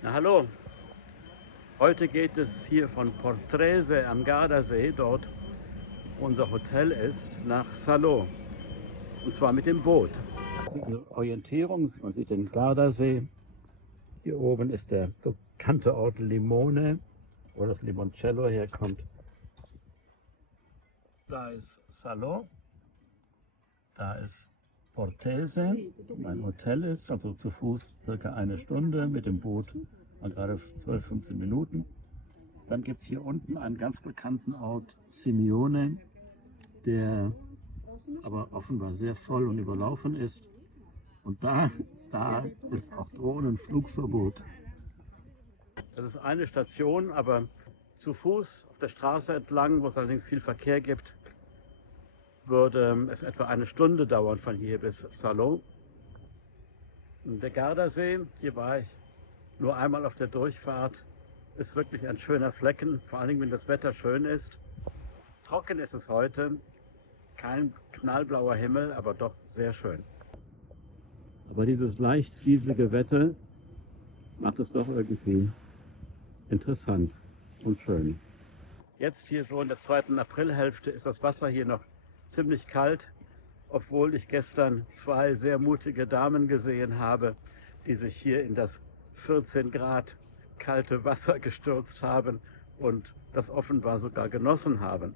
Na, hallo, heute geht es hier von Portrese am Gardasee, dort wo unser Hotel ist, nach Salò. Und zwar mit dem Boot. Die Orientierung, man sieht den Gardasee. Hier oben ist der bekannte Ort Limone, wo das Limoncello herkommt. Da ist Salò, da ist Portese, mein Hotel ist, also zu Fuß circa eine Stunde, mit dem Boot gerade 12, 15 Minuten. Dann gibt es hier unten einen ganz bekannten Ort, Simione, der aber offenbar sehr voll und überlaufen ist. Und da ist auch Drohnenflugverbot. Das ist eine Station, aber zu Fuß auf der Straße entlang, wo es allerdings viel Verkehr gibt, würde es etwa eine Stunde dauern von hier bis Salò. Und der Gardasee, hier war ich nur einmal auf der Durchfahrt, ist wirklich ein schöner Flecken, vor allen Dingen, wenn das Wetter schön ist. Trocken ist es heute, kein knallblauer Himmel, aber doch sehr schön. Aber dieses leicht diesige Wetter macht es doch irgendwie interessant und schön. Jetzt hier so in der zweiten Aprilhälfte ist das Wasser hier noch ziemlich kalt, obwohl ich gestern zwei sehr mutige Damen gesehen habe, die sich hier in das 14 Grad kalte Wasser gestürzt haben und das offenbar sogar genossen haben.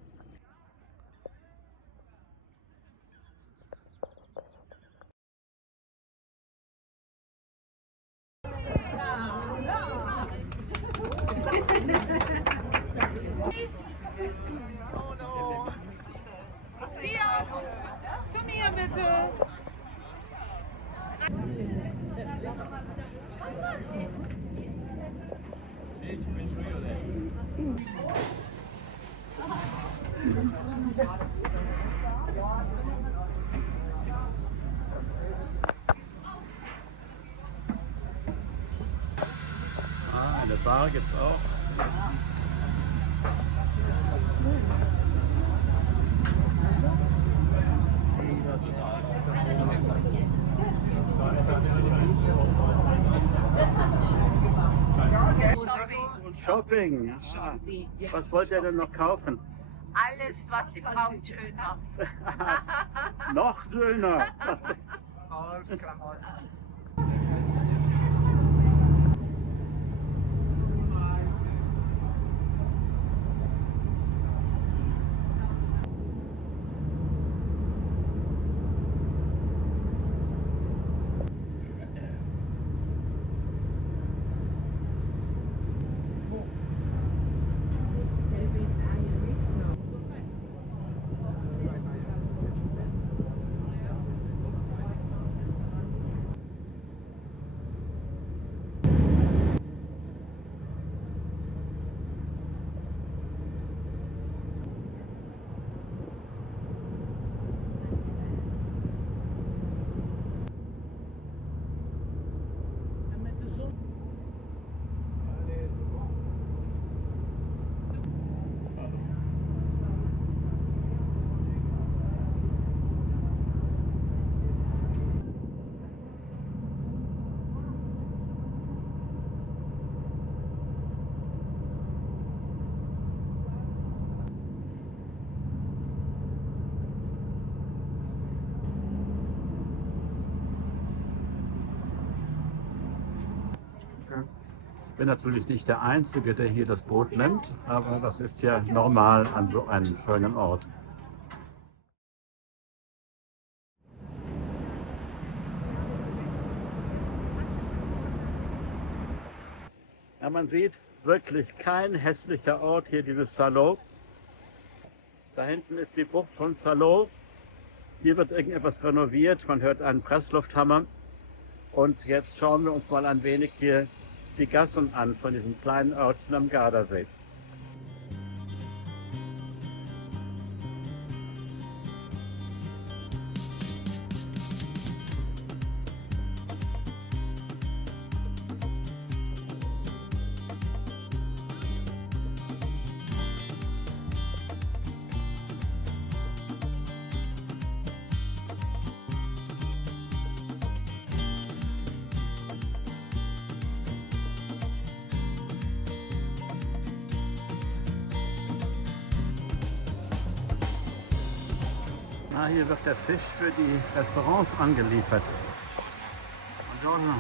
Hier, zu mir bitte. Eine Bar gibt es auch. Shopping. Shopping, ja. Was wollt ihr denn noch kaufen? Alles, was die Frau schön macht. Noch schöner. Ich bin natürlich nicht der Einzige, der hier das Boot nimmt, aber das ist ja normal an so einem schönen Ort. Ja, man sieht wirklich kein hässlicher Ort hier, dieses Salò. Da hinten ist die Bucht von Salò. Hier wird irgendetwas renoviert, man hört einen Presslufthammer. Und jetzt schauen wir uns mal ein wenig hier die Gassen an von diesen kleinen Orten am Gardasee. Ah, hier wird der Fisch für die Restaurants angeliefert. Buongiorno.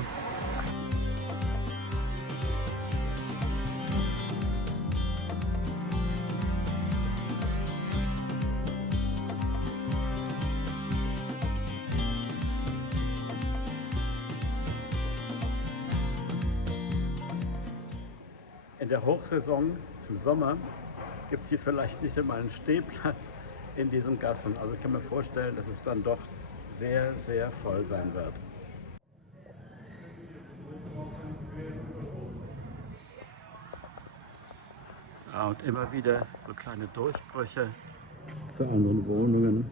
In der Hochsaison im Sommer gibt es hier vielleicht nicht immer einen Stehplatz in diesen Gassen. Also ich kann mir vorstellen, dass es dann doch sehr, sehr voll sein wird. Ja, und immer wieder so kleine Durchbrüche zu anderen Wohnungen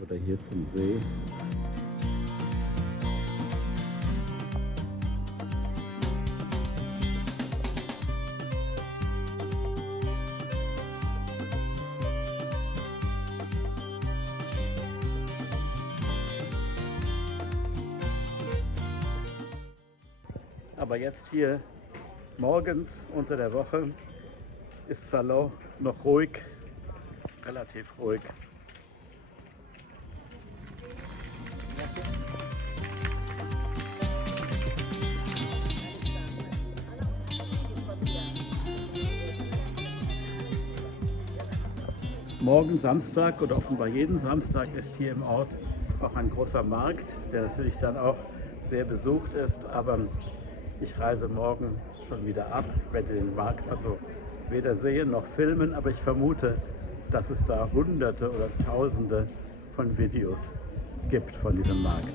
oder hier zum See. Aber jetzt hier morgens unter der Woche ist Salò noch ruhig, relativ ruhig. Morgen Samstag oder offenbar jeden Samstag ist hier im Ort auch ein großer Markt, der natürlich dann auch sehr besucht ist, aber ich reise morgen schon wieder ab, werde den Markt also weder sehen noch filmen, aber ich vermute, dass es da Hunderte oder Tausende von Videos gibt von diesem Markt.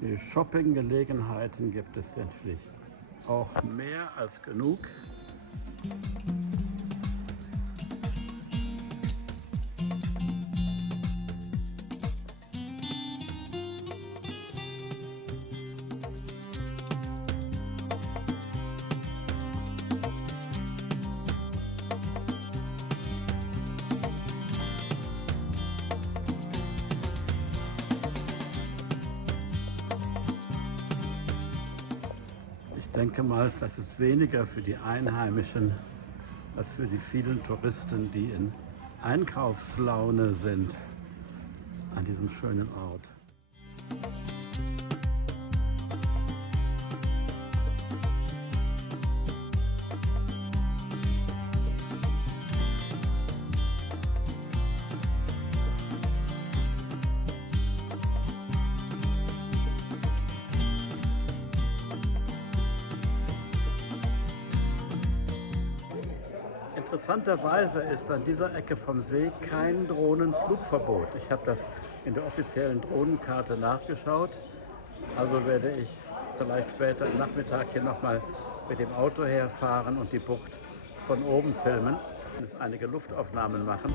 Die Shopping-Gelegenheiten gibt es natürlich auch mehr als genug. Ich denke mal, das ist weniger für die Einheimischen als für die vielen Touristen, die in Einkaufslaune sind an diesem schönen Ort. Interessanterweise ist an dieser Ecke vom See kein Drohnenflugverbot. Ich habe das in der offiziellen Drohnenkarte nachgeschaut. Also werde ich vielleicht später am Nachmittag hier nochmal mit dem Auto herfahren und die Bucht von oben filmen und einige Luftaufnahmen machen.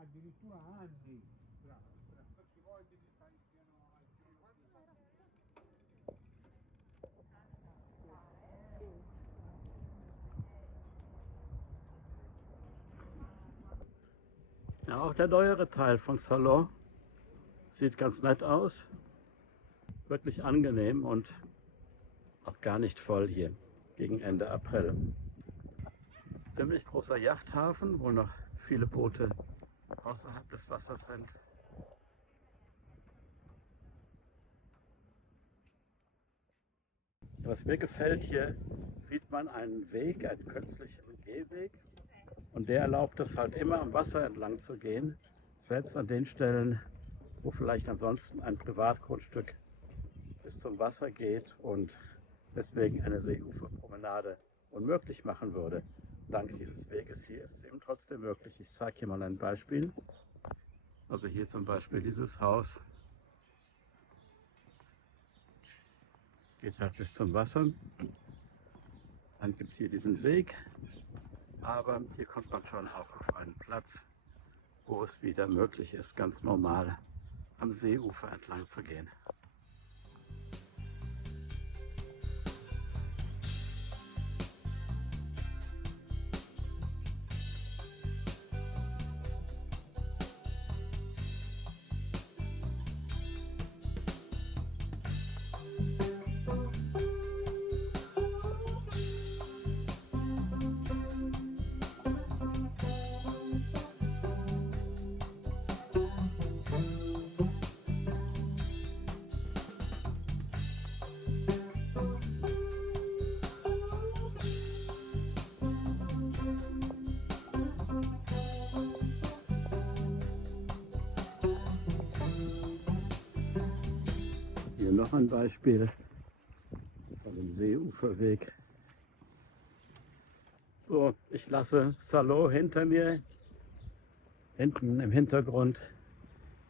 addirittura anni. Ja, auch der neuere Teil von Salon sieht ganz nett aus. Wirklich angenehm und auch gar nicht voll hier gegen Ende April. Ziemlich großer Yachthafen, wo noch viele Boote außerhalb des Wassers sind. Was mir gefällt, hier sieht man einen Weg, einen künstlichen Gehweg. Und der erlaubt es halt immer am Wasser entlang zu gehen, selbst an den Stellen, wo vielleicht ansonsten ein Privatgrundstück bis zum Wasser geht und deswegen eine Seeuferpromenade unmöglich machen würde. Dank dieses Weges hier ist es eben trotzdem möglich. Ich zeige hier mal ein Beispiel. Also hier zum Beispiel dieses Haus geht halt bis zum Wasser. Dann gibt es hier diesen Weg, aber hier kommt man schon auch auf einen Platz, wo es wieder möglich ist, ganz normal am Seeufer entlang zu gehen. Hier noch ein Beispiel von dem Seeuferweg. So, ich lasse Salon hinter mir. Hinten im Hintergrund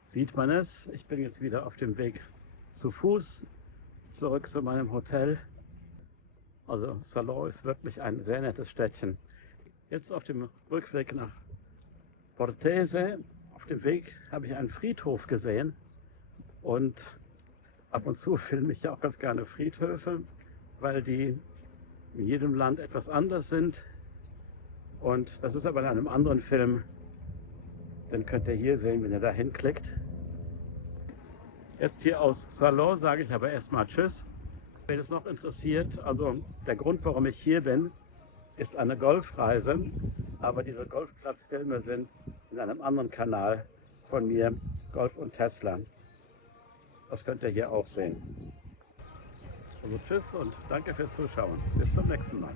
sieht man es. Ich bin jetzt wieder auf dem Weg zu Fuß zurück zu meinem Hotel. Also Salon ist wirklich ein sehr nettes Städtchen. Jetzt auf dem Rückweg nach Portese. Auf dem Weg habe ich einen Friedhof gesehen und ab und zu filme ich ja auch ganz gerne Friedhöfe, weil die in jedem Land etwas anders sind. Und das ist aber in einem anderen Film. Den könnt ihr hier sehen, wenn ihr da hinklickt. Jetzt hier aus Salon sage ich aber erstmal Tschüss. Wenn es noch interessiert, also der Grund, warum ich hier bin, ist eine Golfreise. Aber diese Golfplatzfilme sind in einem anderen Kanal von mir, Golf und Tesla. Das könnt ihr hier auch sehen. Also tschüss und danke fürs Zuschauen. Bis zum nächsten Mal.